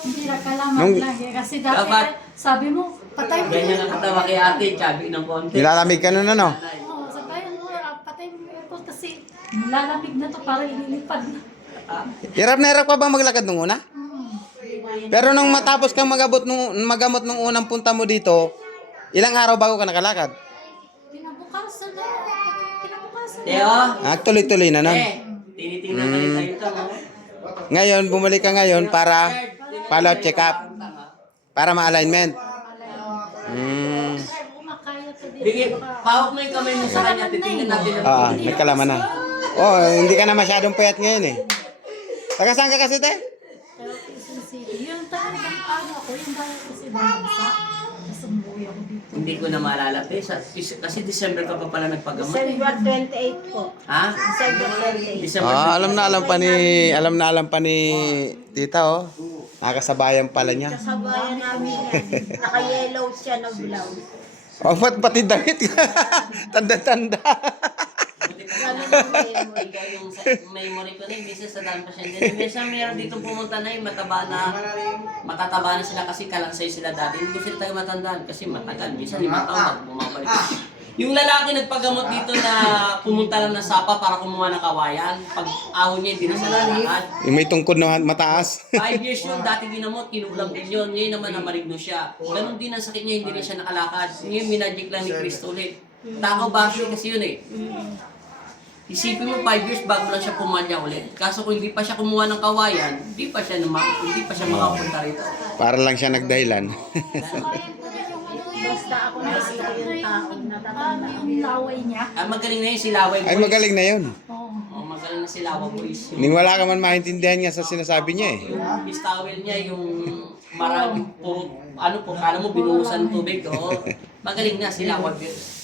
Hindi na kailangan Nung- lagi. Kasi dati, Dapat. sabi mo, patay mo. Ganyan ang katawa kay ate, tsabi ng konti. Nilalamig ka nun, ano? Oo, sabayan mo, patay mo yung aircon kasi lalamig na to para inilipad na. Hirap na hirap ka bang maglakad nung una? Pero nung matapos kang magamot nung unang punta mo dito, ilang araw bago ka nakalakad? Kinabukasan na. Kinabukasan na. Teo, Tuloy-tuloy na nun. tinitingnan ka rin tayo ito, no? Ngayon, bumalik ka ngayon para follow check up. Para ma-alignment. Kumakaya to dito. Bigay, pawak mo yung kamay mo sa kanya, titingnan natin ang May kalaman na. Oh, hindi ka na masyadong payat ngayon eh. Taga saan ka kasi, te? Pero Quezon City, yun talagang ano ako, yung dahil kasi bansa. Nasumbuy ako dito. Hindi ko na maalala, te. Kasi December ka pa pala nagpagamot. December 28 po. Ha? December 28. December Alam na alam pa ni tita, oh. Nakasabayan pala niya. Kasabayan namin yan. Naka-yellow siya na blouse. Oh, pati damit ka. Tanda-tanda. Ganun ang memory. Ikaw yung memory ko na, minsan sa daan pa siya din. Minsan meron dito pumunta na yung makataba na sila kasi kalansay sila dati. Hindi ko sila tayo matandaan kasi matagal. Minsan 5 taon bumabalik. Yung lalaki nagpagamot dito na pumunta lang ng sapa para kumuha ng kawayan. Pag ahon niya, hindi na siya lalakad. Yung may tungkod na mataas. 5 years yun, dati ginamot, kinulang din yun. Ngayon naman na maligno siya. Ganon din ang sakit niya, hindi rin siya nakalakad. Ngayon, minagic lang ni Cristo ulit. Takaw basyo kasi yun eh. Isipin mo 5 years bago lang siya pumalya ulit. Kaso kung hindi pa siya kumuha ng kawayan, hindi pa siya makapunta rito. Para lang siya nagdahilan. Basta ako na yung tao na Ano yung laway niya? Ah, magaling na yun si Laway Ay, Boys. magaling na yun. Oo. Oh, magaling na si Laway Boys. Ning wala ka man maintindihan niya sa sinasabi niya eh. Yung his towel niya, yung marami po, ano po, kala mo binuhusan ng tubig, oh. Magaling na si Laway Boys.